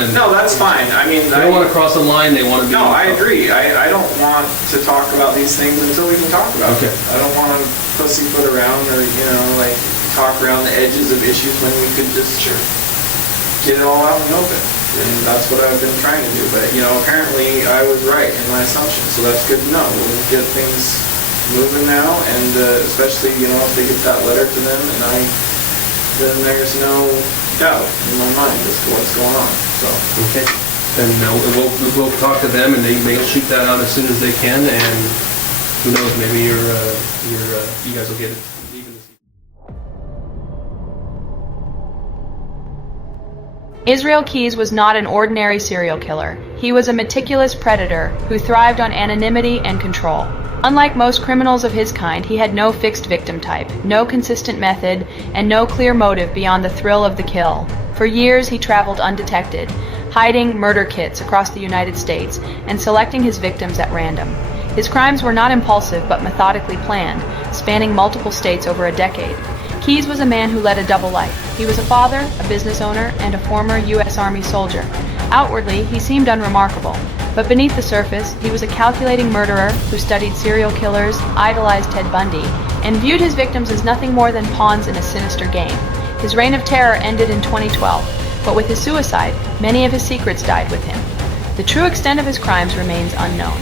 and No, that's fine. I mean, they don't want to cross the line. They want to be. No, I agree. I don't want to talk about these things until we can talk about Okay. it. I don't want to pussyfoot around or, like talk around the edges of issues when we could just get it all out in the open. And that's what I've been trying to do. But, apparently I was right in my assumption. So that's good to know. We'll get things moving now. And especially, if they get that letter to them, then there's no doubt in my mind as to what's going on. So. Okay. And we'll talk to them, and they'll shoot that out as soon as they can. And who knows? Maybe you guys will get it even this evening. Israel Keyes was not an ordinary serial killer. He was a meticulous predator who thrived on anonymity and control. Unlike most criminals of his kind, he had no fixed victim type, no consistent method, and no clear motive beyond the thrill of the kill. For years, he traveled undetected, hiding murder kits across the United States and selecting his victims at random. His crimes were not impulsive but methodically planned, spanning multiple states over a decade. Keyes was a man who led a double life. He was a father, a business owner, and a former U.S. Army soldier. Outwardly, he seemed unremarkable, but beneath the surface, he was a calculating murderer who studied serial killers, idolized Ted Bundy, and viewed his victims as nothing more than pawns in a sinister game. His reign of terror ended in 2012, but with his suicide, many of his secrets died with him. The true extent of his crimes remains unknown.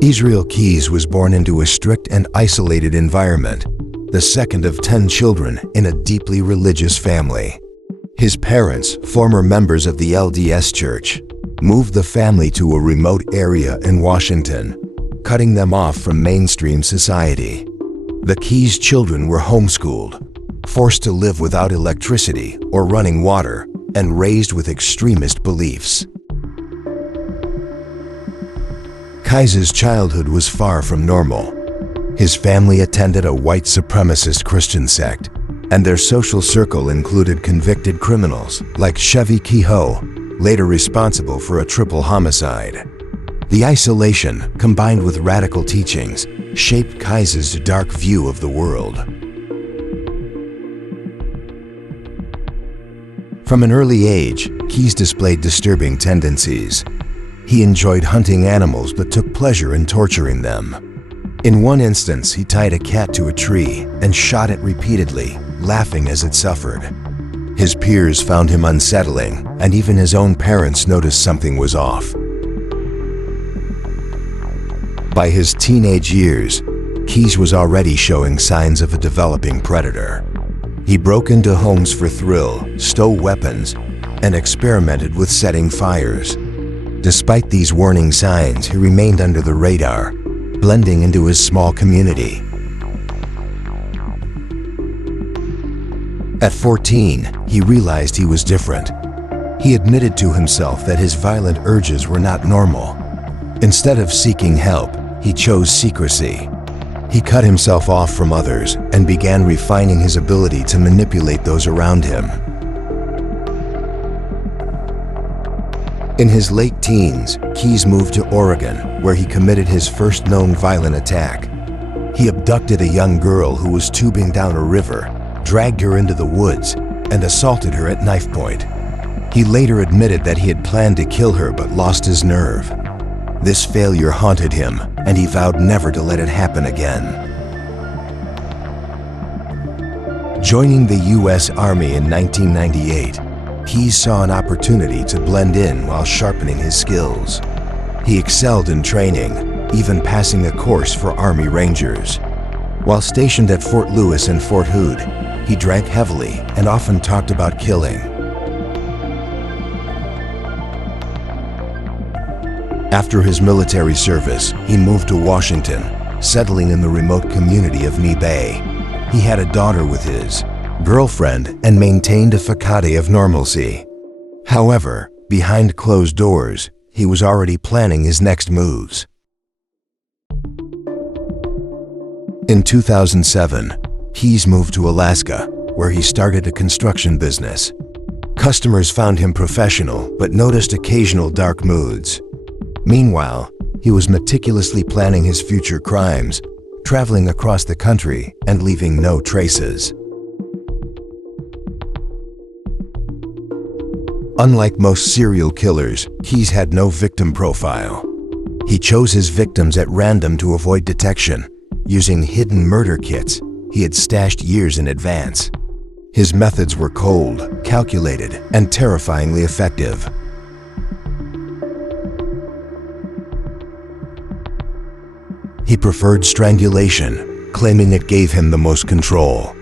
Israel Keyes was born into a strict and isolated environment, the second of 10 children in a deeply religious family. His parents, former members of the LDS Church, moved the family to a remote area in Washington, cutting them off from mainstream society. The Keyes children were homeschooled, forced to live without electricity or running water, and raised with extremist beliefs. Keyes' childhood was far from normal. His family attended a white supremacist Christian sect, and their social circle included convicted criminals like Chevy Kehoe, later responsible for a triple homicide. The isolation, combined with radical teachings, shaped Keyes' dark view of the world. From an early age, Keyes displayed disturbing tendencies. He enjoyed hunting animals but took pleasure in torturing them. In one instance, he tied a cat to a tree and shot it repeatedly, laughing as it suffered. His peers found him unsettling, and even his own parents noticed something was off. By his teenage years, Keyes was already showing signs of a developing predator. He broke into homes for thrill, stole weapons, and experimented with setting fires. Despite these warning signs, he remained under the radar, blending into his small community. At 14, he realized he was different. He admitted to himself that his violent urges were not normal. Instead of seeking help, he chose secrecy. He cut himself off from others and began refining his ability to manipulate those around him. In his late teens, Keyes moved to Oregon, where he committed his first known violent attack. He abducted a young girl who was tubing down a river, dragged her into the woods, and assaulted her at knife point. He later admitted that he had planned to kill her but lost his nerve. This failure haunted him, and he vowed never to let it happen again. Joining the U.S. Army in 1998, Keyes saw an opportunity to blend in while sharpening his skills. He excelled in training, even passing a course for Army Rangers. While stationed at Fort Lewis and Fort Hood, he drank heavily and often talked about killing. After his military service, he moved to Washington, settling in the remote community of Knee Bay. He had a daughter with his girlfriend and maintained a facade of normalcy. However, behind closed doors, he was already planning his next moves. In 2007, Keyes moved to Alaska, where he started a construction business. Customers found him professional, but noticed occasional dark moods. Meanwhile, he was meticulously planning his future crimes, traveling across the country and leaving no traces. Unlike most serial killers, Keyes had no victim profile. He chose his victims at random to avoid detection, using hidden murder kits he had stashed years in advance. His methods were cold, calculated, and terrifyingly effective. He preferred strangulation, claiming it gave him the most control.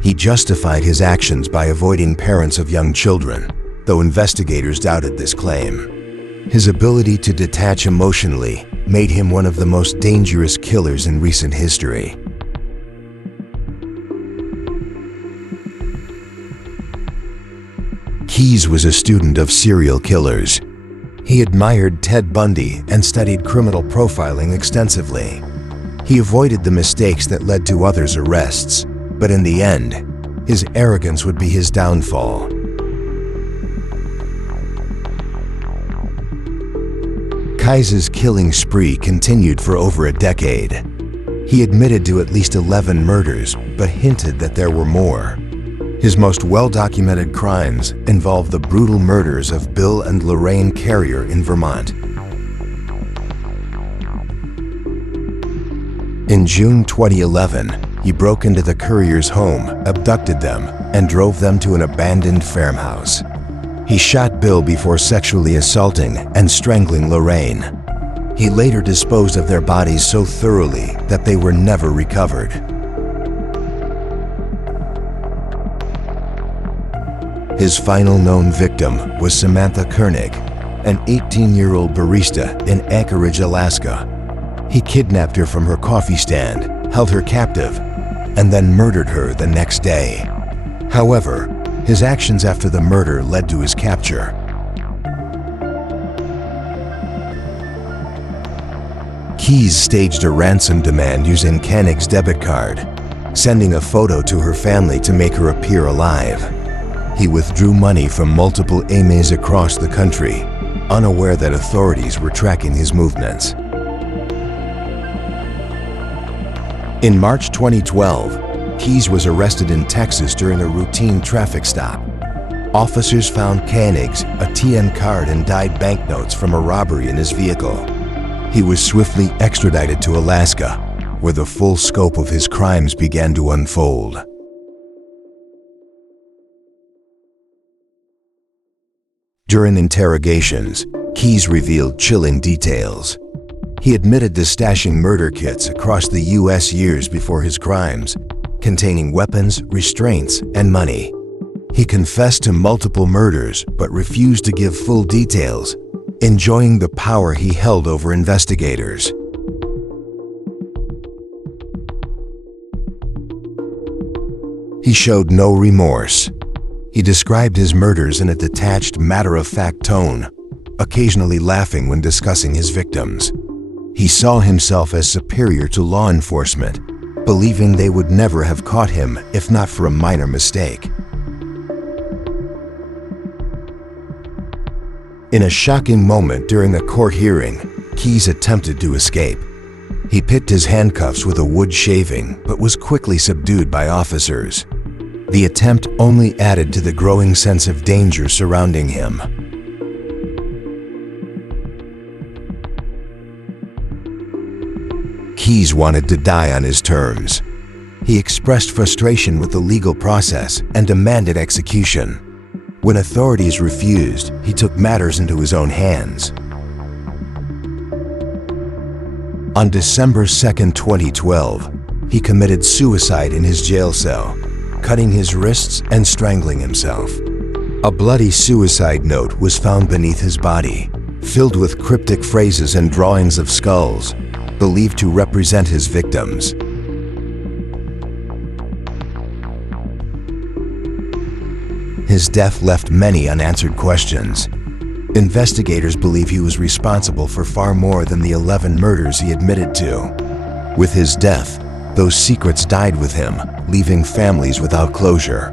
He justified his actions by avoiding parents of young children, though investigators doubted this claim. His ability to detach emotionally made him one of the most dangerous killers in recent history. Keyes was a student of serial killers. He admired Ted Bundy and studied criminal profiling extensively. He avoided the mistakes that led to others' arrests, but in the end, his arrogance would be his downfall. Keyes' killing spree continued for over a decade. He admitted to at least 11 murders, but hinted that there were more. His most well-documented crimes involve the brutal murders of Bill and Lorraine Carrier in Vermont. In June 2011, he broke into the Carriers' home, abducted them, and drove them to an abandoned farmhouse. He shot Bill before sexually assaulting and strangling Lorraine. He later disposed of their bodies so thoroughly that they were never recovered. His final known victim was Samantha Koenig, an 18-year-old barista in Anchorage, Alaska. He kidnapped her from her coffee stand, held her captive, and then murdered her the next day. However, his actions after the murder led to his capture. Keyes staged a ransom demand using Koenig's debit card, sending a photo to her family to make her appear alive. He withdrew money from multiple AMAs across the country, unaware that authorities were tracking his movements. In March 2012, Keyes was arrested in Texas during a routine traffic stop. Officers found Koenig's ATM card and dyed banknotes from a robbery in his vehicle. He was swiftly extradited to Alaska, where the full scope of his crimes began to unfold. During interrogations, Keyes revealed chilling details. He admitted to stashing murder kits across the U.S. years before his crimes, containing weapons, restraints, and money. He confessed to multiple murders but refused to give full details, enjoying the power he held over investigators. He showed no remorse. He described his murders in a detached, matter-of-fact tone, occasionally laughing when discussing his victims. He saw himself as superior to law enforcement, believing they would never have caught him if not for a minor mistake. In a shocking moment during a court hearing, Keyes attempted to escape. He picked his handcuffs with a wood shaving, but was quickly subdued by officers. The attempt only added to the growing sense of danger surrounding him. Keyes wanted to die on his terms. He expressed frustration with the legal process and demanded execution. When authorities refused, he took matters into his own hands. On December 2, 2012, he committed suicide in his jail cell, cutting his wrists and strangling himself. A bloody suicide note was found beneath his body, filled with cryptic phrases and drawings of skulls, believed to represent his victims. His death left many unanswered questions. Investigators believe he was responsible for far more than the 11 murders he admitted to. With his death, Those secrets died with him, leaving families without closure.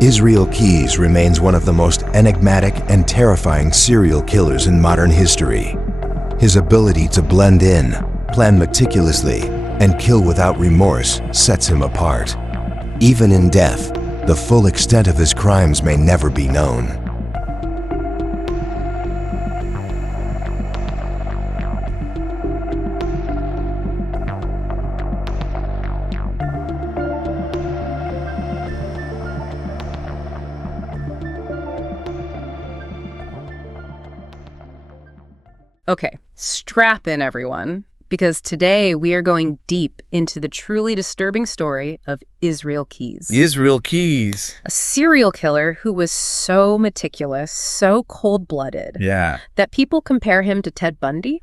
Israel Keyes remains one of the most enigmatic and terrifying serial killers in modern history. His ability to blend in, plan meticulously, and kill without remorse sets him apart. Even in death, the full extent of his crimes may never be known. Okay, strap in everyone, because today we are going deep into the truly disturbing story of Israel Keyes. Israel Keyes. A serial killer who was so meticulous, so cold-blooded, Yeah. that people compare him to Ted Bundy.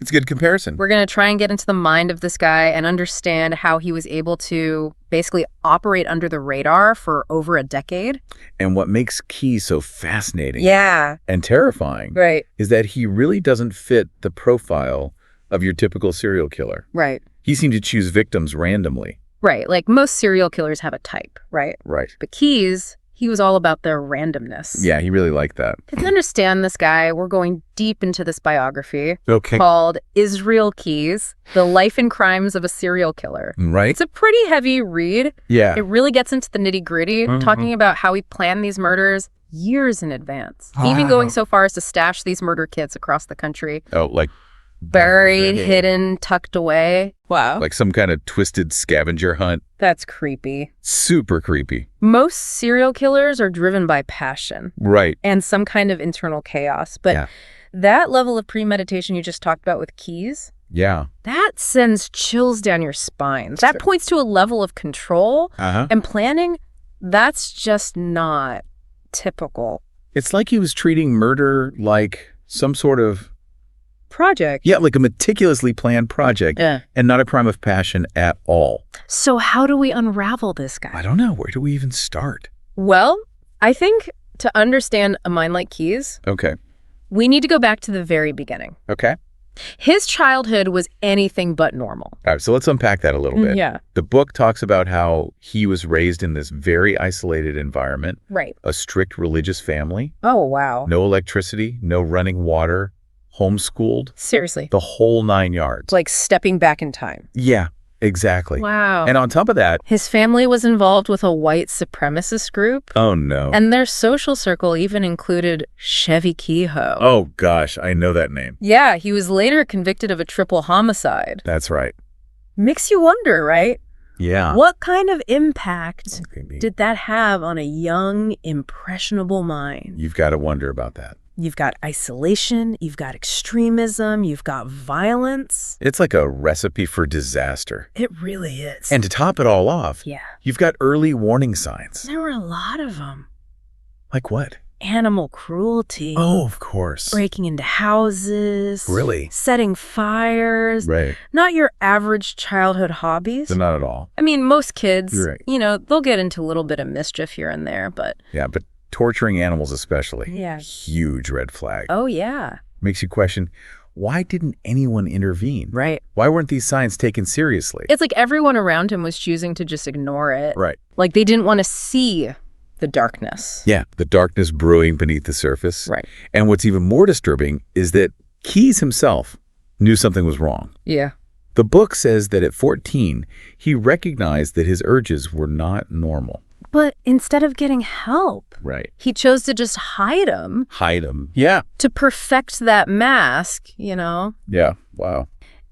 It's a good comparison. We're going to try and get into the mind of this guy and understand how he was able to basically operate under the radar for over a decade. And what makes Keyes so fascinating Yeah. and terrifying Right. is that he really doesn't fit the profile of your typical serial killer. Right. He seemed to choose victims randomly. Right. Like most serial killers have a type, right? Right. But Keyes, he was all about their randomness. Yeah, he really liked that. To understand this guy, we're going deep into this biography Okay. called Israel Keyes, The Life and Crimes of a Serial Killer. Right? It's a pretty heavy read. Yeah. It really gets into the nitty-gritty, talking about how he planned these murders years in advance. Even going so far as to stash these murder kits across the country. Oh, like Buried, hidden, tucked away. Wow. like some kind of twisted scavenger hunt. That's creepy. Super creepy. Most serial killers are driven by passion Right. and some kind of internal chaos. But Yeah. that level of premeditation you just talked about with Keyes, Yeah. that sends chills down your spine. That points to a level of control Uh-huh. and planning that's just not typical. It's like he was treating murder like some sort of, Project. yeah, like a meticulously planned project Yeah. and not a crime of passion at all. So how do we unravel this I guy? don't know. Where do we even start? Well, I think to understand a mind like Keyes, Okay. we need to go back to the very beginning. Okay. His childhood was anything but normal. All right, so let's unpack that a little bit. Yeah. The book talks about how he was raised in this very isolated environment, Right. a strict religious family, Oh, wow. no electricity, no running water, homeschooled, Seriously. the whole 9 yards. It's like stepping back in time. Yeah, exactly. Wow. And on top of that, His family was involved with a white supremacist group, oh no. and their social circle even included Chevy Kehoe. Oh gosh, I know that name. Yeah, he was later convicted of a triple homicide. That's right. Makes you wonder, right? Yeah. What kind of impact Maybe. did that have on a young, impressionable mind? You've got to wonder about that. You've got isolation, you've got extremism, you've got violence. It's like a recipe for disaster. It really is. And to top it all off, yeah, you've got early warning signs. there were a lot of them. Like what? Animal cruelty. Oh, of course. Breaking into houses. Really? Setting fires. Right. Not your average childhood hobbies. So not at all. I mean, most kids, You're right. you know, they'll get into a little bit of mischief here and there, but Yeah, but torturing animals especially. Yeah. Huge red flag. oh yeah, Makes you question, why didn't anyone intervene? right. Why weren't these signs taken seriously? It's like everyone around him was choosing to just ignore it. Right. Like they didn't want to see the darkness. Yeah, the darkness brewing beneath the surface. Right. And what's even more disturbing is that Keyes himself knew something was wrong. Yeah. The book says that at 14, he recognized that his urges were not normal. But instead of getting help, Right. he chose to just hide them Hide them. Yeah. to perfect that mask, you know? Yeah. Wow.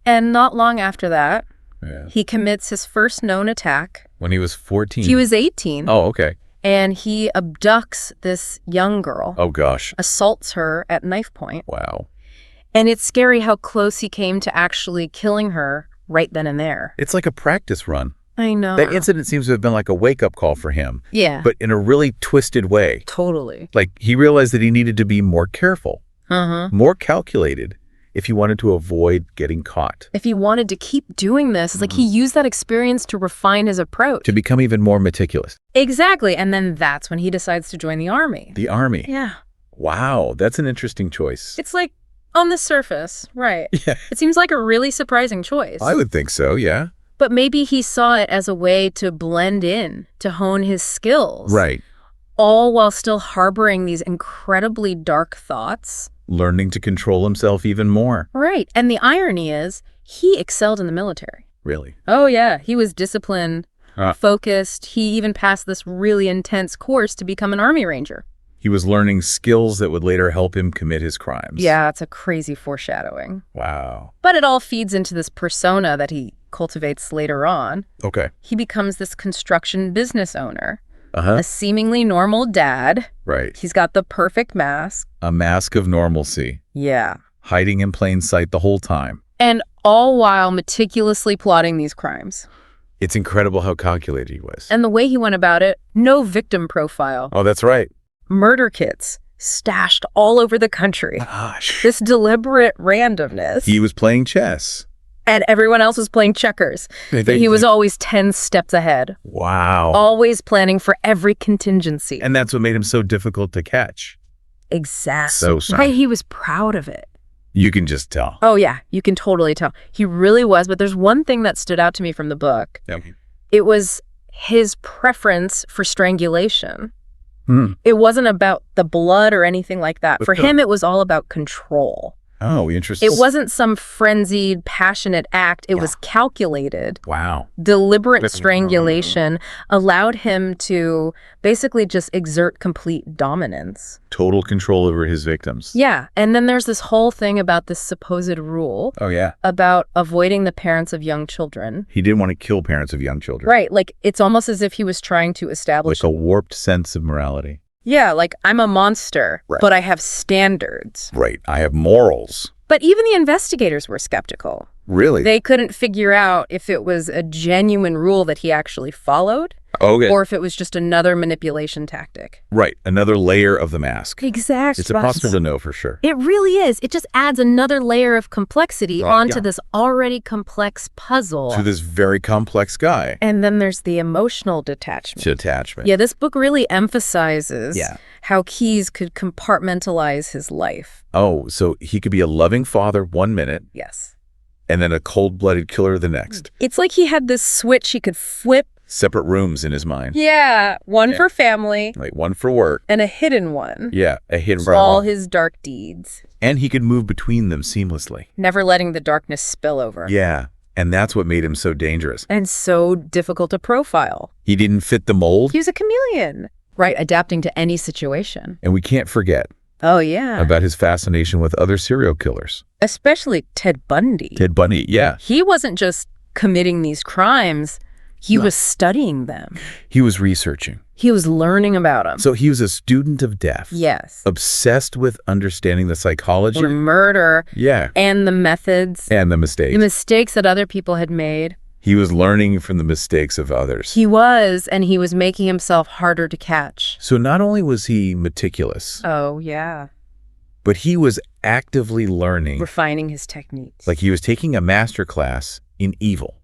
And not long after that, Yeah. he commits his first known attack. When he was 14. He was 18. Oh, okay. And he abducts this young girl, Oh, gosh. assaults her at knife point. Wow. And it's scary how close he came to actually killing her right then and there. It's like a practice run. I know. That incident seems to have been like a wake-up call for him, Yeah. but in a really twisted way. Totally. Like, he realized that he needed to be more careful, Uh-huh. more calculated, if he wanted to avoid getting caught, If he wanted to keep doing this, it's like he used that experience to refine his approach. to become even more meticulous. Exactly. And then that's when he decides to join the army. The army. Yeah. Wow, that's an interesting choice. It's like On the surface, right. Yeah. It seems like a really surprising choice. I would think so, yeah. But maybe he saw it as a way to blend in, to hone his skills. Right. All while still harboring these incredibly dark thoughts. Learning to control himself even more. Right. And the irony is, he excelled in the military. Really? Oh, yeah. He was disciplined, focused. He even passed this really intense course to become an Army Ranger. He was learning skills that would later help him commit his crimes. Yeah, it's a crazy foreshadowing. Wow. But it all feeds into this persona that he cultivates later on. Okay. He becomes this construction business owner, Uh-huh. a seemingly normal dad. Right. He's got the perfect mask. A mask of normalcy, Yeah. hiding in plain sight the whole time. And all while meticulously plotting these crimes. It's incredible how calculated he was. And the way he went about it, no victim profile. Oh, that's right. Murder kits stashed all over the country. Gosh. This deliberate randomness. He was playing chess. And everyone else was playing checkers. He was always 10 steps ahead. Wow. Always planning for every contingency. And that's what made him so difficult to catch. Exactly. So smart. Right, he was proud of it. You can just tell. Oh, yeah, you can totally tell. He really was, but there's one thing that stood out to me from the book. Yeah. It was his preference for strangulation. Hmm. It wasn't about the blood or anything like that. For him, it was all about control. Oh, interesting. It wasn't some frenzied, passionate act. It was calculated. Wow. Deliberate strangulation allowed him to basically just exert complete dominance. Total control over his victims. Yeah. And then there's this whole thing about this supposed rule Oh, yeah. about avoiding the parents of young children. He didn't want to kill parents of young children. Right. Like, it's almost as if he was trying to establish... Like a warped sense of morality. Yeah, like, I'm a monster, Right. but I have standards. Right. I have morals. But even the investigators were skeptical. Really? They couldn't figure out if it was a genuine rule that he actually followed Okay. or if it was just another manipulation tactic. Right. Another layer of the mask. Exactly. It's impossible to know for sure. It really is. It just adds another layer of complexity onto yeah. this already complex puzzle. To this very complex guy. And then there's the emotional detachment. To attachment. Yeah, this book really emphasizes Yeah. how Keyes could compartmentalize his life. Oh, so he could be a loving father one minute Yes. and then a cold-blooded killer the next. It's like he had this switch he could flip. Separate rooms in his mind. Yeah, one for family Like one for work. and a hidden one. Yeah, a hidden For all his dark deeds. And he could move between them seamlessly. Never letting the darkness spill over. Yeah, and that's what made him so dangerous. And so difficult to profile. He didn't fit the mold. He was a chameleon. Right, adapting to any situation. And we can't forget Oh, yeah. about his fascination with other serial killers. Especially Ted Bundy. Ted Bundy, yeah. He wasn't just committing these crimes. He was studying them. He was researching. He was learning about them. So he was a student of death. Yes. Obsessed with understanding the psychology. The murder. Yeah. And the methods. And the mistakes. The mistakes that other people had made. He was learning from the mistakes of others. He was, and he was making himself harder to catch. So not only was he meticulous, Oh, yeah. but he was actively learning. Refining his techniques. Like he was taking a master class in evil.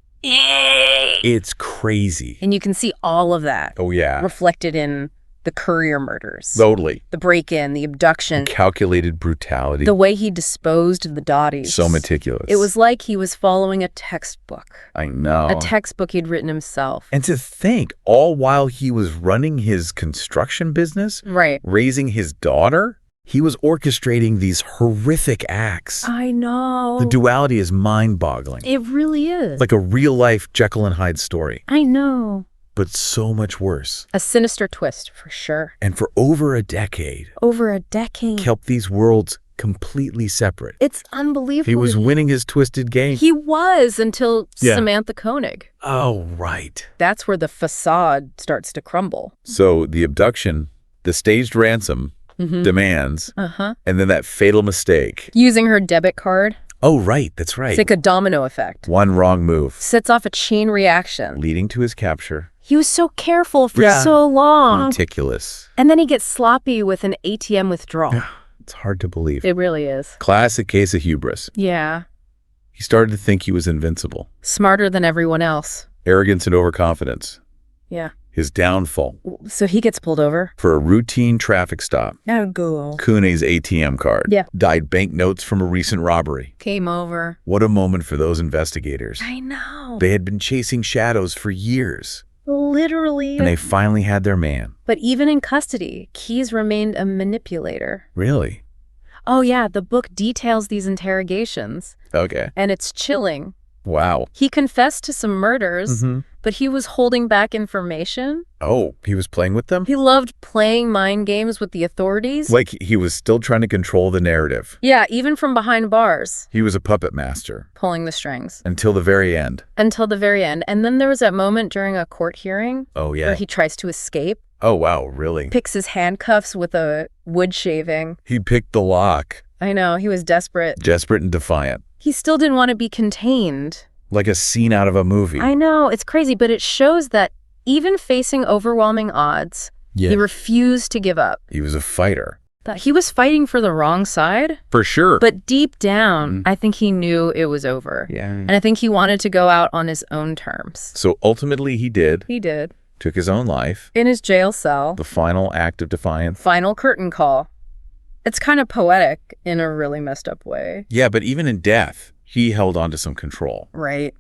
It's crazy. And you can see all of that Oh, yeah. reflected in the courier murders. Totally. The break-in, the abduction. Calculated brutality. The way he disposed of the Dotties. So meticulous. It was like he was following a textbook. I know. A textbook he'd written himself. And to think, all while he was running his construction business, Right. raising his daughter, he was orchestrating these horrific acts. I know. The duality is mind-boggling. It really is. Like a real-life Jekyll and Hyde story, I know. but so much worse. A sinister twist, for sure. And for over a decade, Over a decade. kept these worlds completely separate. It's unbelievable. He was winning his twisted game. He was until Yeah. Samantha Koenig. Oh, right. That's where the facade starts to crumble. So the abduction, the staged ransom, demands, Uh-huh. and then that fatal mistake. Using her debit card. Oh, right. That's right. It's like a domino effect. One wrong move, Sets off a chain reaction. leading to his capture. He was so careful for Yeah. so long. Meticulous. And then he gets sloppy with an ATM withdrawal. It's hard to believe. It really is. Classic case of hubris. Yeah. He started to think he was invincible. Smarter than everyone else. Arrogance and overconfidence. Yeah. His downfall. So he gets pulled over? For a routine traffic stop. Oh, go. Kune's ATM card. Yeah. Dyed banknotes from a recent robbery. Game over. What a moment for those investigators. I know. They had been chasing shadows for years. Literally. And they finally had their man. But even in custody, Keyes remained a manipulator. Really? Oh yeah, the book details these interrogations. Okay. And it's chilling. Wow. He confessed to some murders, but he was holding back information. Oh, he was playing with them? He loved playing mind games with the authorities. Like he was still trying to control the narrative. Yeah, even from behind bars. He was a puppet master. Pulling the strings. Until the very end. Until the very end. And then there was that moment during a court hearing. Oh, yeah. Where he tries to escape. Oh, wow, really? Picks his handcuffs with a wood shaving. He picked the lock. I know, he was desperate. Desperate and defiant. He still didn't want to be contained. Like a scene out of a movie. I know, it's crazy, but it shows that even facing overwhelming odds, he refused to give up. He was a fighter. That he was fighting for the wrong side. For sure. But deep down, I think he knew it was over. Yeah. And I think he wanted to go out on his own terms. So ultimately he did. He did. Took his own life. In his jail cell. The final act of defiance. Final curtain call. It's kind of poetic in a really messed up way. Yeah, but even in death, he held on to some control. Right.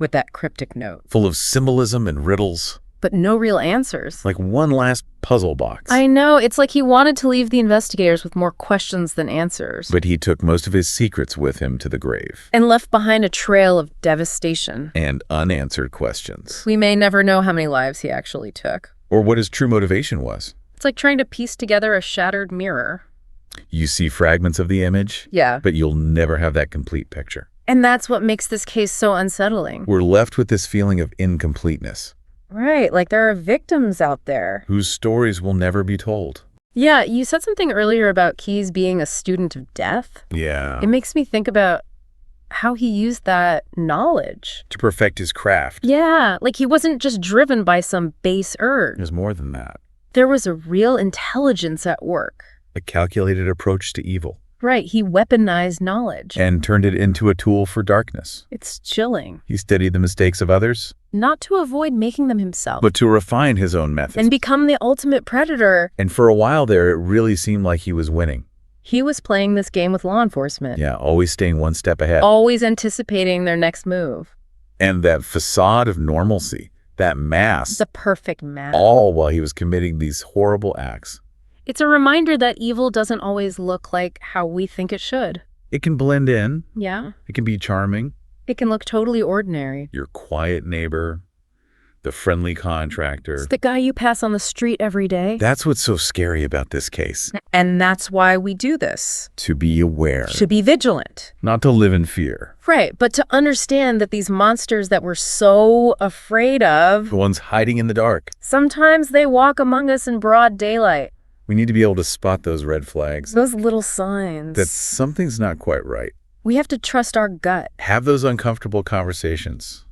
With that cryptic note. Full of symbolism and riddles. But no real answers. Like one last puzzle box. I know. It's like he wanted to leave the investigators with more questions than answers. But he took most of his secrets with him to the grave. And left behind a trail of devastation. And unanswered questions. We may never know how many lives he actually took. Or what his true motivation was. It's like trying to piece together a shattered mirror. You see fragments of the image. Yeah. But you'll never have that complete picture. And that's what makes this case so unsettling. We're left with this feeling of incompleteness. Right, like there are victims out there. Whose stories will never be told. Yeah, you said something earlier about Keyes being a student of death. Yeah. It makes me think about how he used that knowledge. To perfect his craft. Yeah, like he wasn't just driven by some base urge. There's more than that. There was a real intelligence at work. A calculated approach to evil. Right, he weaponized knowledge. And turned it into a tool for darkness. It's chilling. He studied the mistakes of others. Not to avoid making them himself. But to refine his own methods. And become the ultimate predator. And for a while there, it really seemed like he was winning. He was playing this game with law enforcement. Yeah, always staying one step ahead. Always anticipating their next move. And that facade of normalcy, that mask. The perfect mask. All while he was committing these horrible acts. It's a reminder that evil doesn't always look like how we think it should. It can blend in. Yeah. It can be charming. It can look totally ordinary. Your quiet neighbor, the friendly contractor. It's the guy you pass on the street every day. That's what's so scary about this case. And that's why we do this. To be aware. To be vigilant. Not to live in fear. Right, but to understand that these monsters that we're so afraid of, The ones hiding in the dark. sometimes they walk among us in broad daylight. We need to be able to spot those red flags. Those little signs. That something's not quite right. We have to trust our gut. Have those uncomfortable conversations.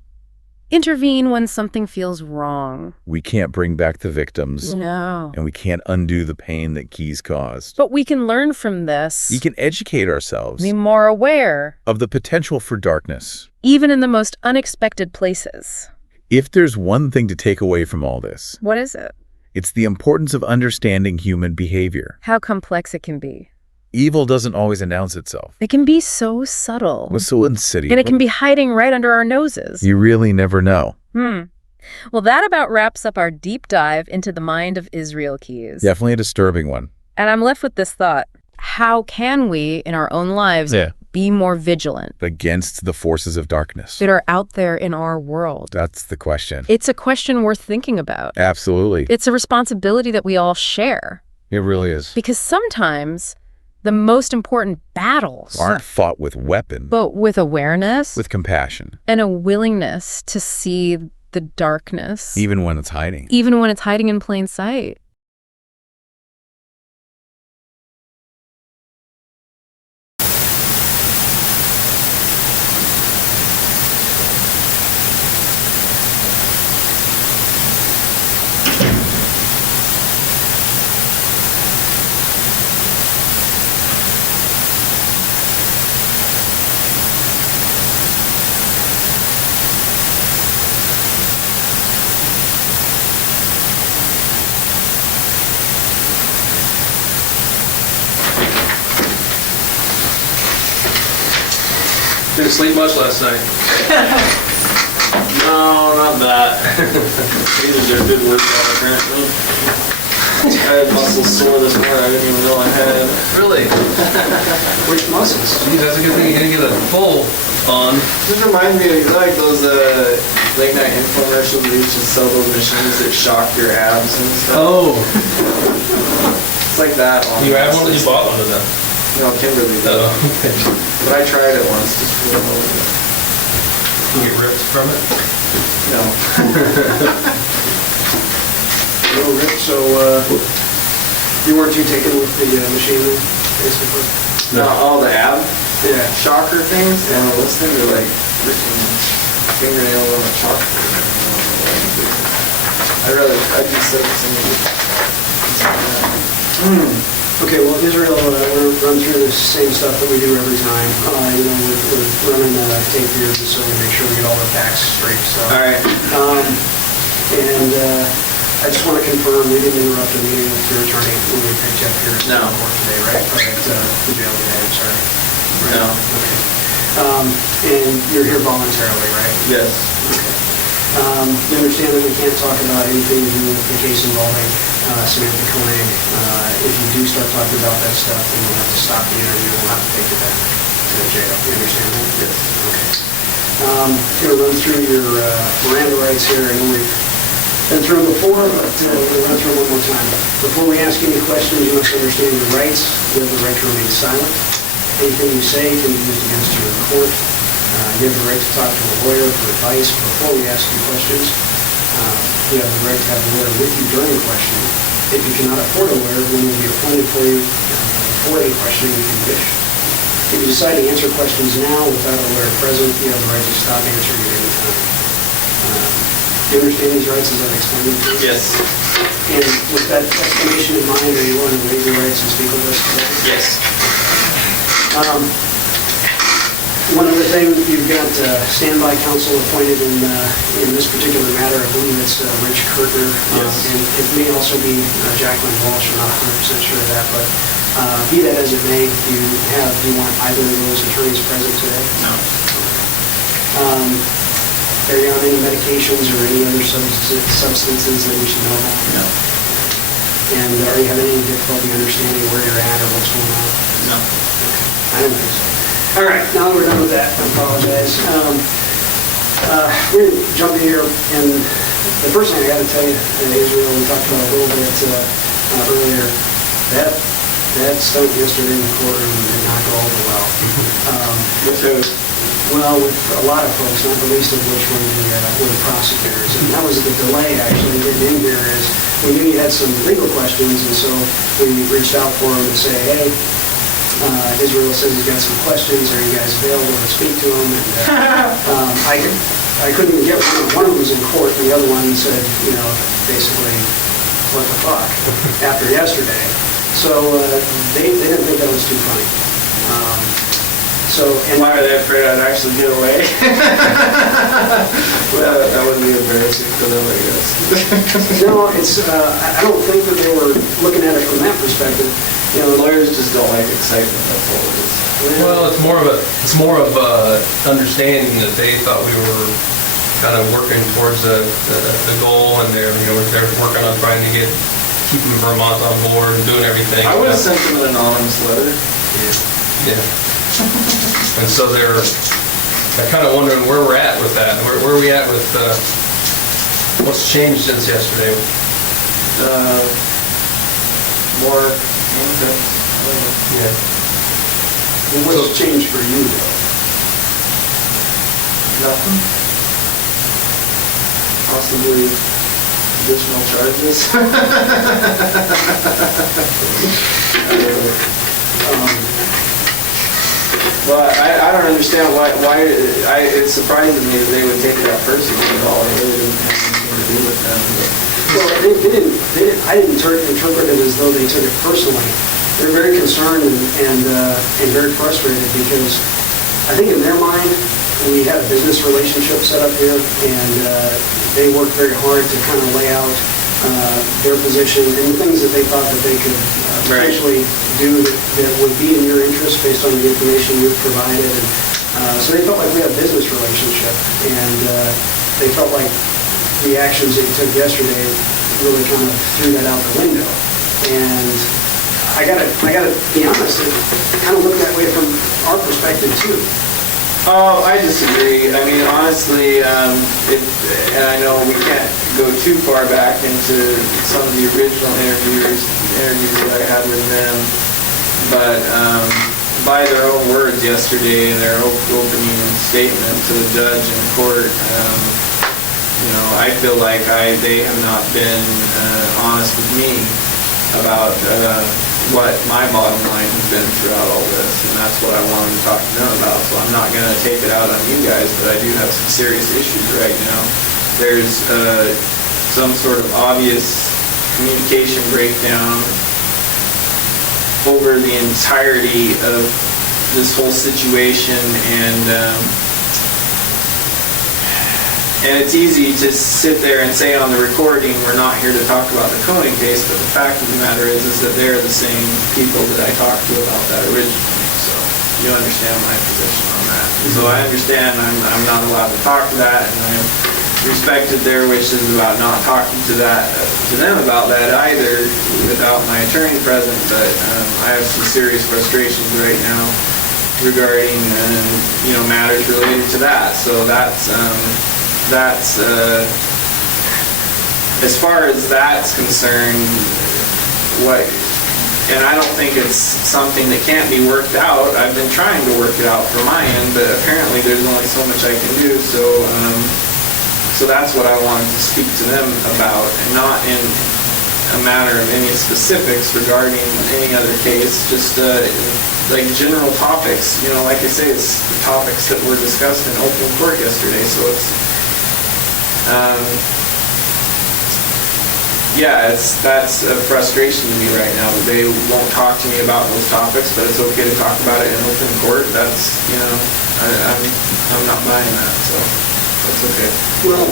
Intervene when something feels wrong. We can't bring back the victims. No. And we can't undo the pain that Keyes caused. But we can learn from this. We can educate ourselves Be more aware. of the potential for darkness. Even in the most unexpected places. If there's one thing to take away from all this, What is it? it's the importance of understanding human behavior. How complex it can be. Evil doesn't always announce itself. It can be so subtle. What's so insidious? And it can be hiding right under our noses. You really never know. Well, that about wraps up our deep dive into the mind of Israel Keyes. Definitely a disturbing one. And I'm left with this thought. How can we, in our own lives, be more vigilant Against the forces of darkness. that are out there in our world? That's the question. It's a question worth thinking about. Absolutely. It's a responsibility that we all share. It really is. Because sometimes the most important battles Aren't fought with weapons, but with awareness with compassion, and a willingness to see the darkness, even when it's hiding. even when it's hiding in plain sight. Didn't sleep much last night. No, not that. These are a good workout, apparently. I had muscles sore this morning I didn't even know I had. Really? Which muscles? Geez, that's a good thing you didn't get a full on. Just reminds me of like those late night infomercials where you used to sell those machines that shock your abs and stuff. Oh. It's like that. You had one? You bought one of them? No, Kimberly did. Oh, okay. But I tried it once just for a little bit. You get ripped from it? No. No, Rick, so you weren't too taken with the machine then, basically? No, all the ab Yeah. shocker things, and those things are like freaking fingernails on a chalkboard. I'd be sick of some of these. Okay, well, Israel, we're run through the same stuff that we do every time. We're running tape here just so we make sure we get all the facts straight. So. All right. And I just want to confirm, we didn't interrupt a meeting with your attorney when we picked you up here No. in court today, right? Or at the jail today, I'm sorry. Right? No. Okay. And you're here voluntarily, right? Yes. Okay. You understand that we can't talk about anything to do with the case involving Samantha Koenig. If you do start talking about that stuff, then we'll have to stop the interview and we'll have to take you back to the jail. You understand that? Yes. Okay. Going to run through your Miranda rights here. I know we've been through them before, but we'll run through them one more time. Before we ask any questions, you must understand your rights. You have the right to remain silent. Anything you say can be used against you in court. You have the right to talk to a lawyer for advice before we ask you questions. You have the right to have a lawyer with you during questioning. If you cannot afford a lawyer, one will be appointed for you before any questioning if you wish. If you decide to answer questions now without a lawyer present, you have the right to stop answering at any time. Do you understand these rights as I've explained them to you? Yes. And with that explanation in mind, are you willing to waive your rights and speak with us today? Yes. One other thing, you've got standby counsel appointed in this particular matter. I believe it's Rich Kirtner. Yes. And it may also be Jacqueline Walsh. I'm not 100% sure of that, but be that as it may, do you want either of those attorneys present today? No. Are you on any medications or any other substances that we should know about? No. And are you having any difficulty understanding where you're at or what's going on? No. I don't think so. All right, now that we're done with that, I apologize. We're going to jump here, and the first thing I got to tell you, Israel, we talked about a little bit earlier, that stunt yesterday in the courtroom did not go over well. With who? Well, with a lot of folks, not the least of which were the prosecutors. And that was the delay, actually, getting in here is we knew you had some legal questions, and so we reached out for them to say, hey, Israel says he's got some questions. Are you guys available to speak to him? And I couldn't even get one of them was in court, and the other one said, basically, what the fuck, after yesterday. So they didn't think that was too funny. Why are they afraid I'd actually get away? Well, that would be embarrassing for them, I guess. No, I don't think that they were looking at it from that perspective. Lawyers just don't like excitement, that's all it is. Well, it's more of a understanding that they thought we were kind of working towards a goal, and they're working on trying to keeping Vermont on board and doing everything. I would have sent them an anonymous letter. Yeah. And so they're kind of wondering where we're at with that. Where are we at with what's changed since yesterday? More. Yeah. Well, what's changed for you, though? Nothing. Possibly additional charges. Well, I don't understand why it surprises me that they would take it up personally at all. It really didn't have anything to do with them. Well, I didn't interpret it as though they took it personally. They're very concerned and very frustrated because I think in their mind, we had a business relationship set up here, and they worked very hard to kind of lay out their position and the things that they thought that they could potentially do that would be in your interest based on the information you've provided. And So they felt like we had a business relationship, and they felt like the actions that you took yesterday really kind of threw that out the window. And I gotta be honest, it kind of looked that way from our perspective too. Oh, I disagree. I mean, honestly, and I know we can't go too far back into some of the original interviews that I had with them, but by their own words yesterday in their opening statement to the judge in court, I feel like they have not been honest with me about what my bottom line has been throughout all this, and that's what I wanted to talk to them about. So I'm not going to take it out on you guys, but I do have some serious issues right now. There's some sort of obvious communication breakdown over the entirety of this whole situation, and it's easy to sit there and say on the recording, we're not here to talk about the Koenig case, but the fact of the matter is that they're the same people that I talked to about that originally. So you understand my position on that. So I understand I'm not allowed to talk to that, and I've respected their wishes about not talking to them about that either without my attorney present, but I have some serious frustrations right now regarding matters related to that. So that's as far as that's concerned, and I don't think it's something that can't be worked out. I've been trying to work it out from my end, but apparently there's only so much I can do. So that's what I wanted to speak to them about, and not in a matter of any specifics regarding any other case, just like general topics. Like I say, it's the topics that were discussed in open court yesterday. So it's that's a frustration to me right now that they won't talk to me about those topics, but it's okay to talk about it in open court. That's I'm not buying that, so that's okay. Well,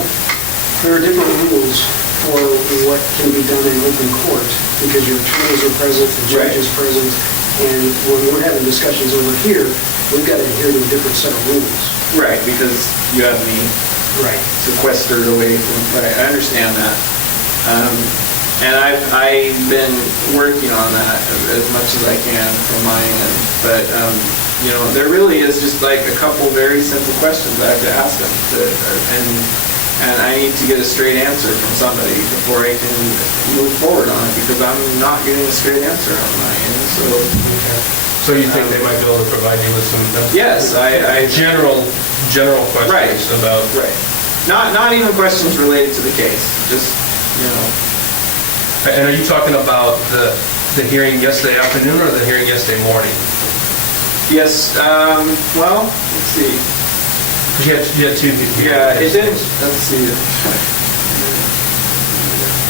there are different rules for what can be done in open court, because your attorneys are present, the judge is present, and when we're having discussions over here, we've got to adhere to a different set of rules. Right, because you have me sequestered away from. Right, I understand that, and I've been working on that as much as I can from my end. But there really is just like a couple very simple questions I have to ask them, and I need to get a straight answer from somebody before I can move forward on it, because I'm not getting a straight answer on my end. So you think they might be able to provide you with some yes, I general questions about not even questions related to the case, just And are you talking about the hearing yesterday afternoon or the hearing yesterday morning? Yes. Well, let's see. You had two. Yeah, it did. Let's see.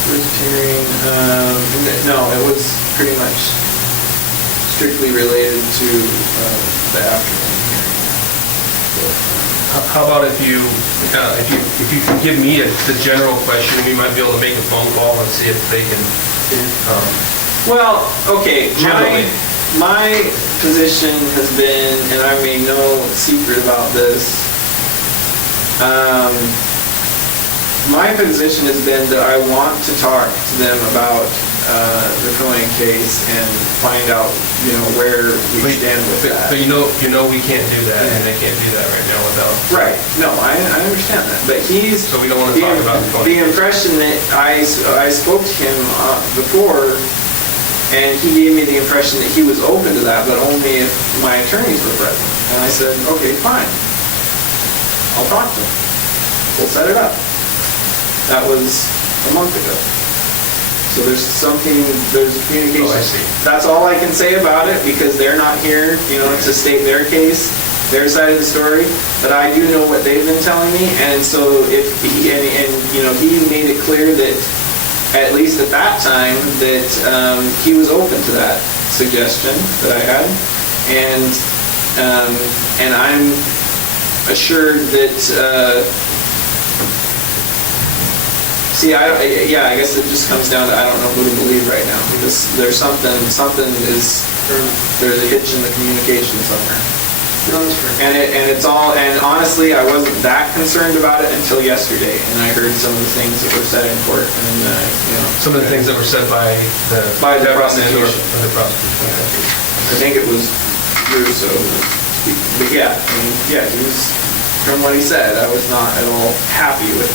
First hearing. No, it was pretty much strictly related to the afternoon hearing. How about if you can give me the general question, we might be able to make a phone call and see if they can. Well, okay. My position has been, and I made no secret about this. My position has been that I want to talk to them about the Koenig case and find out, where we stand with that. But you know we can't do that, and they can't do that right now without. Right. No, I understand that. But so we don't want to talk about the Koenig. The impression that I spoke to him before, and he gave me the impression that he was open to that, but only if my attorneys were present. And I said, okay, fine. I'll talk to him. We'll set it up. That was a month ago. So there's communication. Oh, I see. That's all I can say about it, because they're not here, to state their case, their side of the story. But I do know what they've been telling me, and so he made it clear that, at least at that time, that he was open to that suggestion that I had, and I'm assured that. I guess it just comes down to I don't know who to believe right now. There's a hitch in the communication somewhere. No, that's fair. And honestly, I wasn't that concerned about it until yesterday, and I heard some of the things that were said in court, and Some of the things that were said by the prosecution. or the prosecution. I think it was Russo. But yeah, he was, from what he said, I was not at all happy with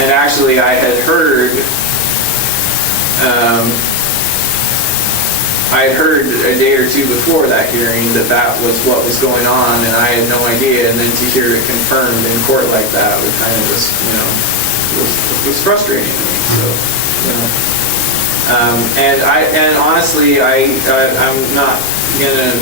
and actually I had heard a day or two before that hearing that was what was going on, and I had no idea, and then to hear it confirmed in court like that was kind of just, was frustrating to me, so, and honestly, I'm not gonna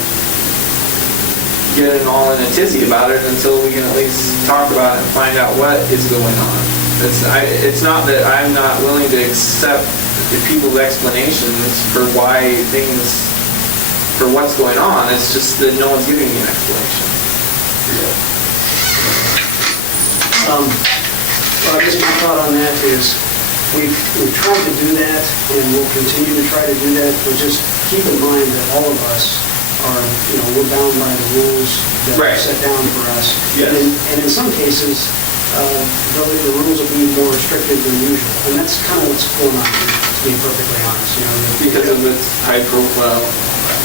get all in a tizzy about it until we can at least talk about it and find out what is going on. It's not that I'm not willing to accept people's explanations for what's going on. It's just that no one's giving me an explanation. Well, I guess my thought on that is we've tried to do that, and we'll continue to try to do that, but just keep in mind that all of us are, we're bound by the rules that are set down for us. Yes. And in some cases, the rules will be more restrictive than usual, and that's kind of what's going on here, to be perfectly honest. Because of its high profile.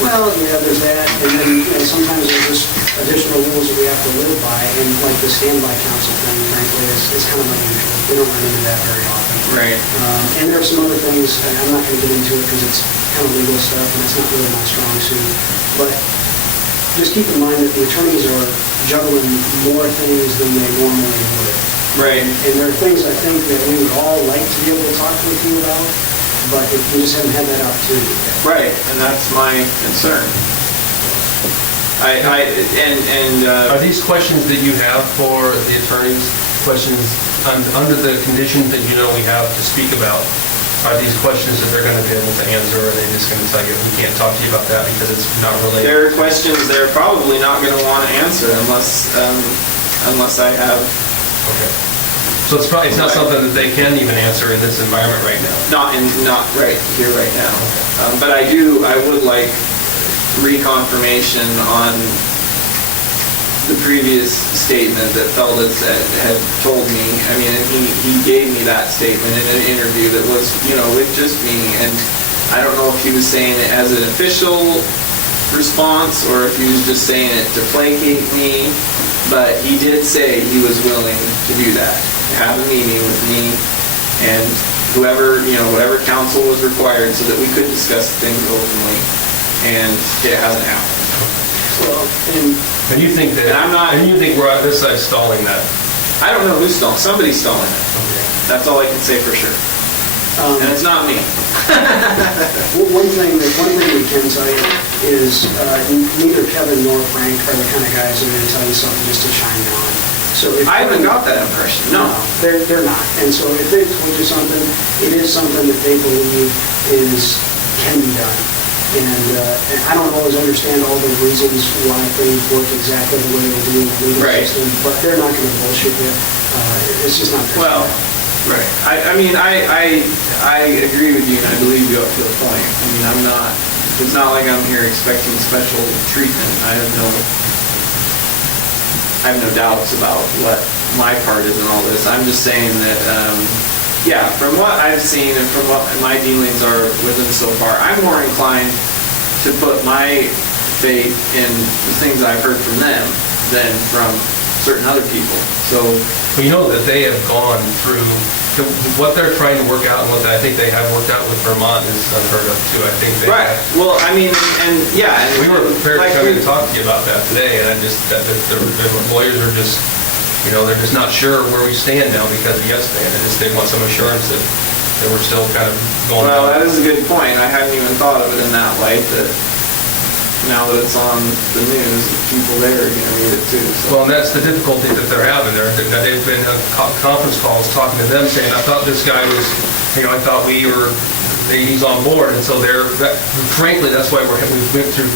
Well, yeah, there's that, and then sometimes there's just additional rules that we have to live by, and like the standby counsel thing, frankly, is kind of unusual. We don't run into that very often. Right. And there are some other things, and I'm not going to get into it because it's kind of legal stuff, and it's not really my strong suit, but just keep in mind that the attorneys are juggling more things than they normally would. Right. And there are things I think that we would all like to be able to talk with you about, but we just haven't had that opportunity yet. Right, and that's my concern. Are these questions that you have for the attorneys, questions under the conditions that we have to speak about? Are these questions that they're going to be able to answer, or are they just going to tell you, we can't talk to you about that because it's not related? There are questions they're probably not going to want to answer unless I have... Okay. So it's not something that they can even answer in this environment right now? Not right here, right now. But I would like reconfirmation on the previous statement that Feldes had told me. I mean, he gave me that statement in an interview that was, with just me, and I don't know if he was saying it as an official response or if he was just saying it to placate me, but he did say he was willing to do that, have a meeting with me and whoever, whatever counsel was required so that we could discuss things openly, and it hasn't happened. Well, and you think that, and you think we're on this side stalling that? I don't know who's stalling. Somebody's stalling it. Okay. That's all I can say for sure. And it's not me. One thing we can tell you is neither Kevin nor Frank are the kind of guys that are going to tell you something just to shine you on. So I haven't got that impression. No, they're not. And so if they told you something, it is something that they believe can be done. And I don't always understand all the reasons why things work exactly the way they do in the legal system, but they're not going to bullshit you. It's just not their style. Right. I agree with you, and I believe you up to a point. I mean, it's not like I'm here expecting special treatment. I have no doubts about what my part is in all this. I'm just saying that, from what I've seen and from what my dealings are with them so far, I'm more inclined to put my faith in the things I've heard from them than from certain other people. So, well, you know that they have gone through what they're trying to work out, and what I think they have worked out with Vermont is unheard of too. I think they right. Well, I mean, and we were prepared to come in and talk to you about that today, and I just the lawyers are just. They're just not sure where we stand now because of yesterday. They want some assurance that we're still kind of going on. Well, that is a good point. I hadn't even thought of it in that light, that now that it's on the news, people there are going to read it too. So. Well, and that's the difficulty that they're having. They've been conference calls talking to them saying, I thought this guy was, I thought he's on board. And so frankly, that's why we went through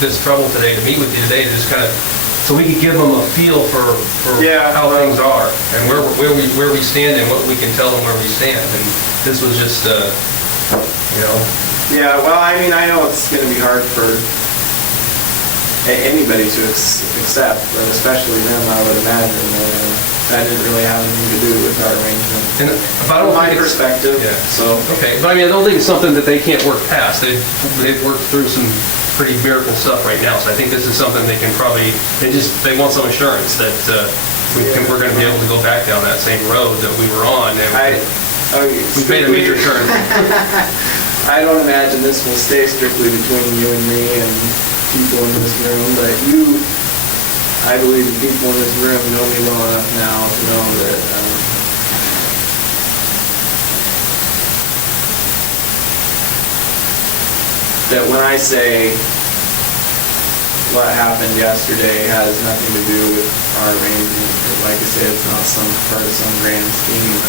this trouble today to meet with you today, to just kind of so we could give them a feel for how things are and where we stand and what we can tell them where we stand. And this was just, Yeah, well, I mean, I know it's going to be hard for anybody to accept, but especially them, I would imagine. That didn't really have anything to do with our arrangement. And if I don't From my think it's- perspective, Yeah. so. Okay, but I mean, I don't think it's something that they can't work past. They've worked through some pretty miracle stuff right now, so I think this is something they can probably, they want some assurance that we're going to be able to go back down that same road that we were on. And we've made a major turn. I don't imagine this will stay strictly between you and me and people in this room, but I believe the people in this room know me well enough now to know that when I say what happened yesterday has nothing to do with our arrangement, like I said, it's not some part of some grand scheme.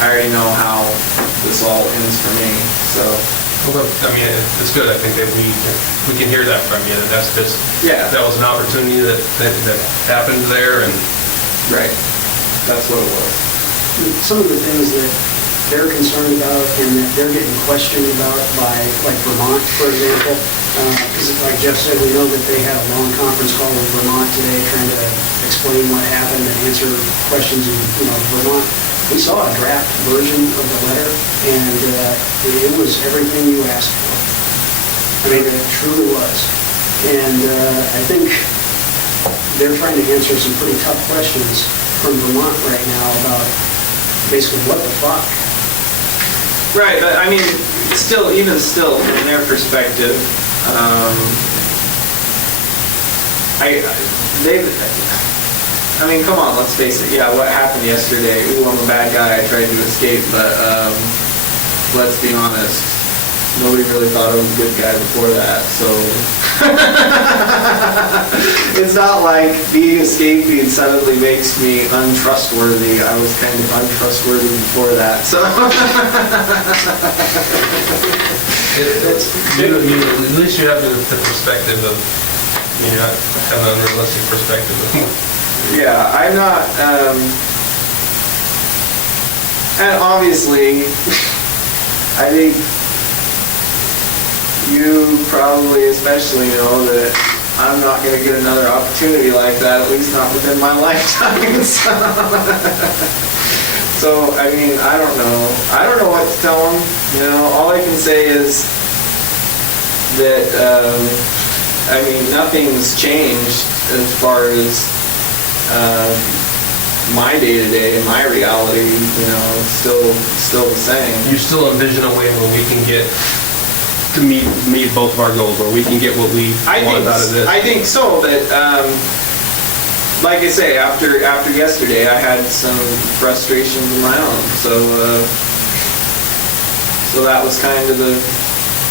I already know how this all ends for me, so. Well, I mean, it's good. I think that we can hear that from you. That was an opportunity that happened there, and right, that's what it was. Some of the things that they're concerned about and that they're getting questioned about by, like Vermont, for example, because like Jeff said, we know that they had a long conference call with Vermont today trying to explain what happened and answer questions in Vermont. We saw a draft version of the letter, and it was everything you asked for. I mean, it truly was. And I think they're trying to answer some pretty tough questions from Vermont right now about basically what the fuck. Right, but I mean, even still, from their perspective, I mean, come on, let's face it. Yeah, what happened yesterday? Ooh, I'm a bad guy. I tried to escape, but let's be honest. Nobody really thought I was a good guy before that, so it's not like being escaping suddenly makes me untrustworthy. I was kind of untrustworthy before that, so. At least you have the perspective of, have an unrealistic perspective of. Yeah, I'm not, and obviously, I think you probably especially know that I'm not going to get another opportunity like that, at least not within my lifetime. So, I mean, I don't know. I don't know what to tell them. All I can say is that, I mean, nothing's changed as far as my day-to-day and my reality, it's still the same. You still envision a way where we can get to meet both of our goals, where we can get what we want out of this? I think so, but like I say, after yesterday, I had some frustrations of my own, so that was kind of the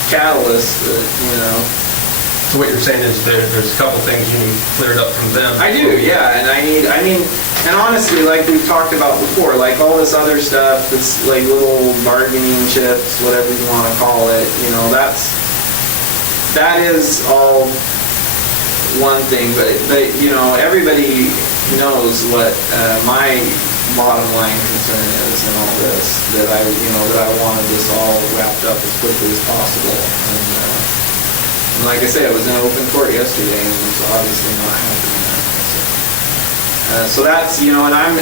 catalyst that, So what you're saying is there's a couple things you need cleared up from them. I do, yeah, and and honestly, like we've talked about before, like all this other stuff, this like little bargaining chips, whatever you want to call it, that is all one thing, but everybody knows what my bottom line concern is in all this, that I wanted this all wrapped up as quickly as possible, and like I said, I was in open court yesterday, and it's obviously not happening. So that's, and I'm,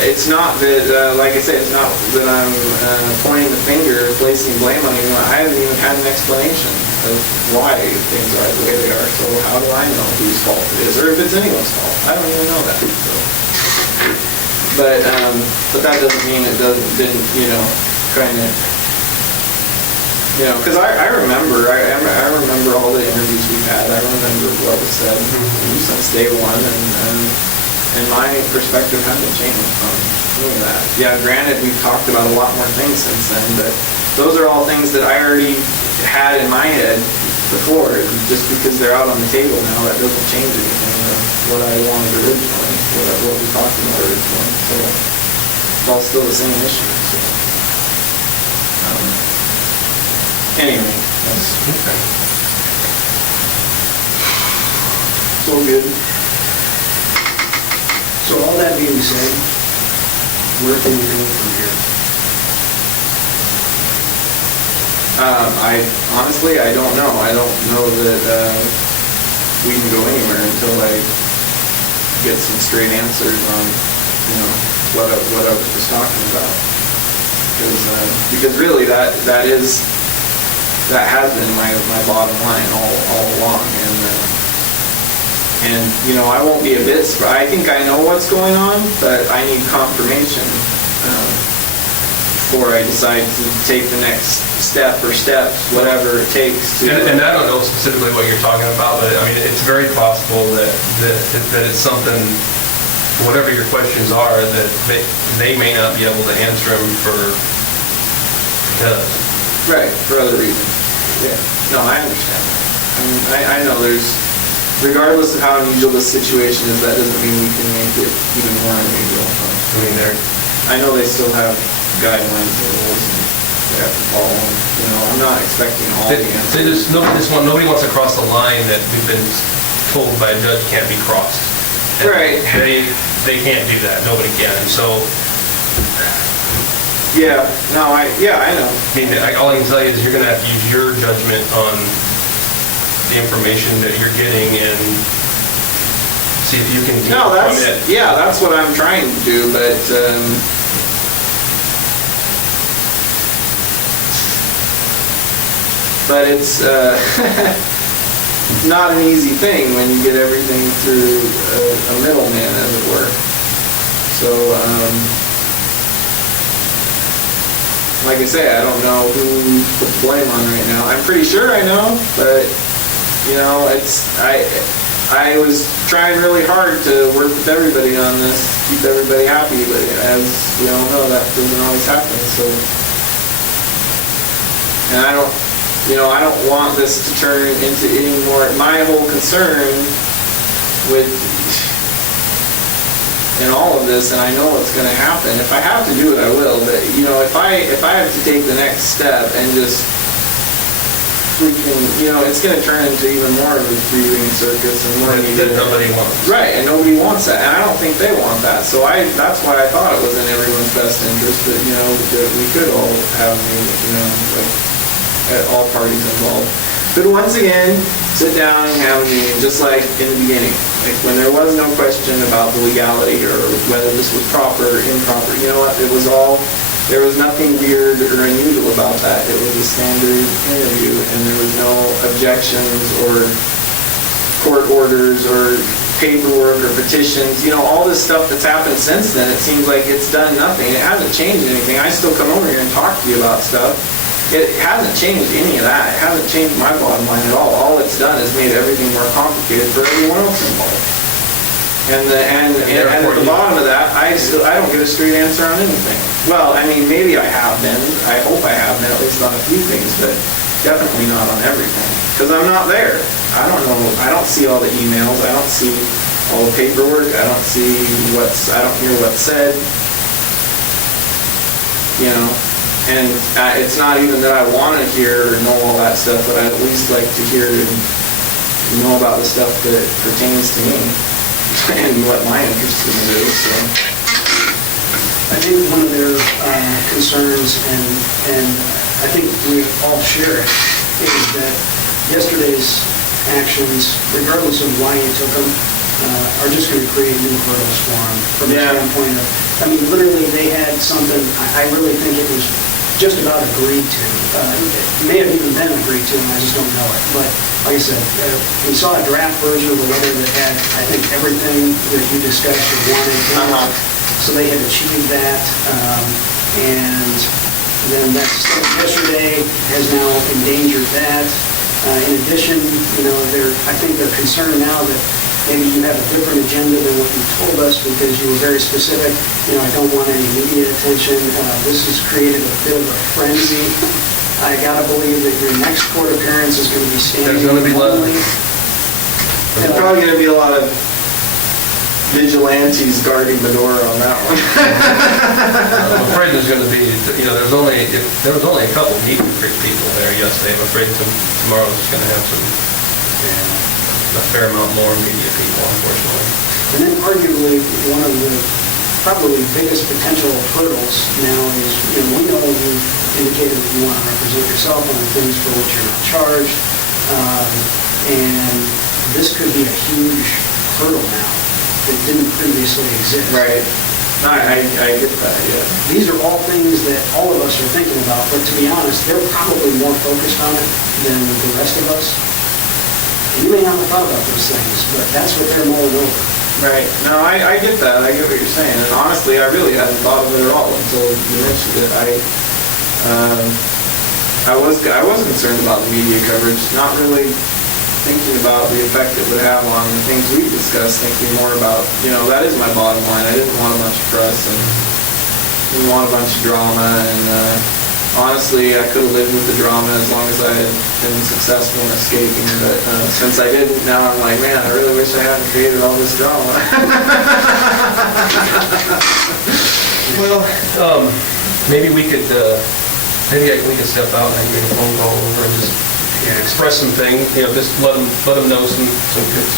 it's not that, like I said, it's not that I'm pointing the finger, placing blame on anyone. I haven't even had an explanation of why things are the way they are. So how do I know whose fault it is, or if it's anyone's fault? I don't even know that. So. But that doesn't mean it didn't, kind of. Because I remember all the interviews we've had. I remember what was said since day one, and my perspective hasn't changed from doing that. Yeah, granted, we've talked about a lot more things since then, but those are all things that I already had in my head before. Just because they're out on the table now, that doesn't change anything of what I wanted originally, what we talked about originally. So it's all still the same issue. So. Anyway, that's okay. So good. So all that being said, where can we go from here? I don't know. I don't know that we can go anywhere until I get some straight answers on, what I was just talking about. Because really that has been my bottom line all along, and I won't be a bit surprised. I think I know what's going on, but I need confirmation before I decide to take the next step or steps, whatever it takes to. And I don't know specifically what you're talking about, but I mean, it's very possible that it's something, whatever your questions are, that they may not be able to answer them because. Right, for other reasons. Yeah. No, I understand that. I mean, I know there's, regardless of how unusual this situation is, that doesn't mean we can make it even more unusual. I mean, I know they still have guidelines and rules they have to follow. I'm not expecting all the answers. Nobody wants to cross the line that we've been told by a judge can't be crossed. And right. They can't do that. Nobody can. And so. Yeah. No. I know. I mean, all I can tell you is you're going to have to use your judgment on the information that you're getting and see if you can. No, that's what I'm trying to do, but. But it's not an easy thing when you get everything through a middleman, as it were. So, like I say, I don't know who to blame on right now. I'm pretty sure I know, but I was trying really hard to work with everybody on this, keep everybody happy, but as we all know, that doesn't always happen. So, and I don't want this to turn into any more. My whole concern with in all of this, and I know it's going to happen. If I have to do it, I will. But if I have to take the next step and just freaking, it's going to turn into even more of a three-ring circus and more that nobody wants. Right, and nobody wants that, and I don't think they want that. So that's why I thought it was in everyone's best interest that that we could all have all parties involved. But once again, sit down and have a meeting, just like in the beginning. Like when there was no question about the legality or whether this was proper or improper. You know what? There was nothing weird or unusual about that. It was a standard interview, and there was no objections or court orders or paperwork or petitions. All this stuff that's happened since then, it seems like it's done nothing. It hasn't changed anything. I still come over here and talk to you about stuff. It hasn't changed any of that. It hasn't changed my bottom line at all. All it's done is made everything more complicated for everyone else involved. And at the bottom of that, I don't get a straight answer on anything. Well, I mean, maybe I have been. I hope I have been, at least on a few things, but definitely not on everything. Because I'm not there. I don't know. I don't see all the emails. I don't see all the paperwork. I don't hear what's said. And it's not even that I want to hear or know all that stuff, but I'd at least like to hear and know about the stuff that pertains to me and what my interest is in. So. I think one of their concerns, and I think we all share it, is that yesterday's actions, regardless of why you took them, are just going to create new hurdles for them from the standpoint of, literally they had something, I really think it was just about agreed to. It may have even been agreed to, and I just don't know it. But like I said, we saw a draft version of the letter that had, I think, everything that you discussed or wanted in it. So they had achieved that. And then that stuff yesterday has now endangered that. In addition, I think they're concerned now that maybe you have a different agenda than what you told us because you were very specific. I don't want any media attention. This has created a bit of a frenzy. I gotta believe that your next court appearance is going to be standing only. There's probably going to be a lot of vigilantes guarding the door on that one. I'm afraid there's going to be, there was only a couple meet and greet people there yesterday. I'm afraid tomorrow's just going to have a fair amount more media people, unfortunately. And then arguably one of the probably biggest potential hurdles now is, we know you've indicated that you want to represent yourself on things for which you're not charged, and this could be a huge hurdle now that didn't previously exist. Right. No, I get that, yeah. These are all things that all of us are thinking about, but to be honest, they're probably more focused on it than the rest of us. And you may not have thought about those things, but that's what they're mulling over. Right. No, I get that. I get what you're saying. And honestly, I really hadn't thought of it at all until you mentioned it. I was concerned about the media coverage, not really thinking about the effect it would have on the things we discussed, thinking more about, that is my bottom line. I didn't want a bunch of press and didn't want a bunch of drama. And honestly, I could have lived with the drama as long as I had been successful in escaping. But since I didn't, now I'm like, man, I really wish I hadn't created all this drama. Well, maybe we could, we could step out and make a phone call over and just express some things, just let them know some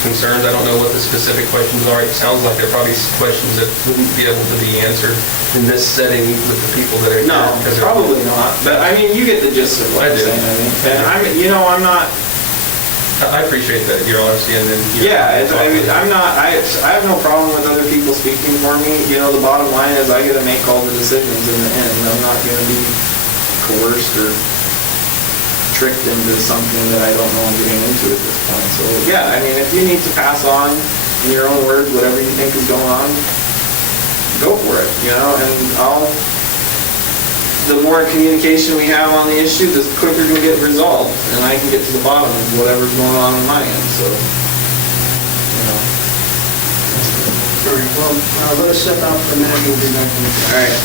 concerns. I don't know what the specific questions are. It sounds like there are probably questions that wouldn't be able to be answered in this setting with the people that are here. No, probably not. But I mean, you get the gist of what I'm saying. I'm not. I appreciate that your honesty and then. I have no problem with other people speaking for me. The bottom line is I get to make all the decisions in the end. I'm not going to be coerced or tricked into something that I don't know I'm getting into at this point. So yeah, I mean, if you need to pass on in your own words whatever you think is going on, go for it. And the more communication we have on the issue, the quicker it'll get resolved, and I can get to the bottom of whatever's going on my end. So All right, well, let us step out for a minute and we'll be back with you. all right.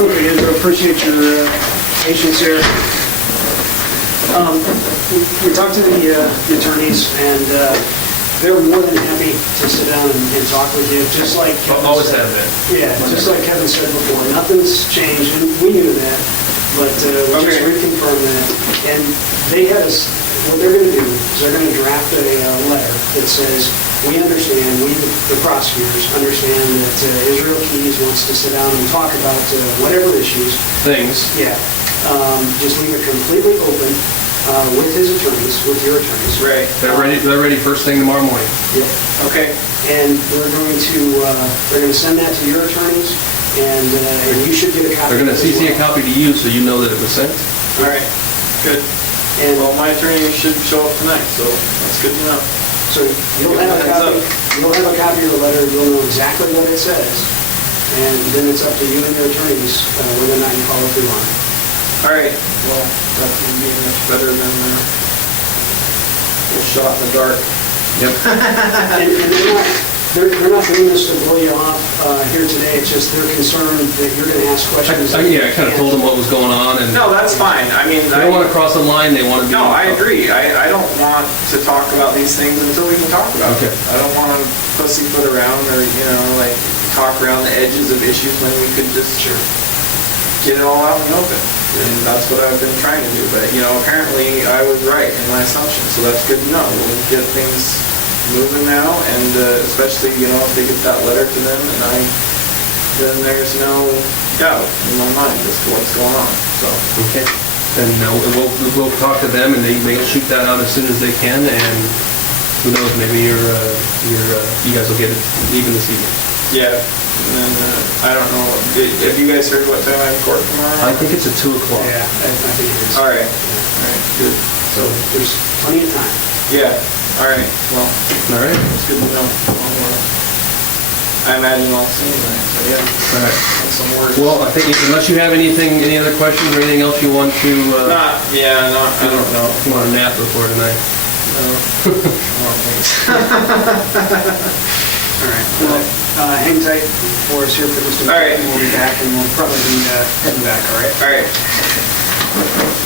Okay, Andrew, appreciate your patience here. We talked to the attorneys, and they're more than happy to sit down and talk with you, just like Kevin Always said. have been. Yeah, just like Kevin said before, nothing's changed, and we knew that, but we just Okay. reconfirmed that. And they had us, what they're going to do is they're going to draft a letter that says, we understand, we, the prosecutors, understand that Israel Keys wants to sit down and talk about whatever issues. Things. Yeah. Just leave it completely open with his attorneys, with your attorneys. Right. They're ready first thing tomorrow morning. Yep. Okay. And they're going to send that to your attorneys, and you should get a copy. They're going to of it as CC a well. copy to you so you know that it was sent. All right. Good. And Well, my attorney should show up tonight, so that's good to know. so you'll have a Heads copy. up. You'll have a copy of the letter. You'll know exactly what it says, and then it's up to you and your attorneys whether or not you follow through on it. All right. Well, that would be much better than a shot in the dark. Yep. And they're not doing this to blow you off here today. It's just they're concerned that you're going to ask questions. I kind of told them what was going on, and No, that's fine. I mean, they don't want to cross the line. They want to be. No, I agree. I don't want to talk about these things until we can talk about Okay. it. I don't want to pussyfoot around or, like talk around the edges of issues when we could just get it all out in the open. And that's what I've been trying to do. But, apparently I was right in my assumption. So that's good to know. We'll get things moving now. And especially, if they get that letter to them then there's no doubt in my mind as to what's going on. So. Okay. And we'll talk to them, and they'll shoot that out as soon as they can. And who knows? Maybe you guys will get it even this evening. Yeah, and then, I don't know, have you guys heard what time I have court tomorrow? I think it's at 2 o'clock. Yeah, I think it is. All right, good. So there's plenty of time. Yeah, all right, well, All right. it's good to know. I imagine I'll see you then, so yeah. All right. That's some work. Well, I think unless you have any other questions or anything else you want to, I don't know. you want a nap before tonight. No. I don't think so. All right. Well, hang tight for us here for just a minute. All right. And we'll be back, and we'll probably be heading back, all right? All right.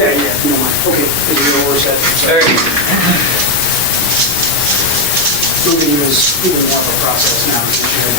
Yeah, no mind. Okay, is it over set? There. Moving is even more of a process now.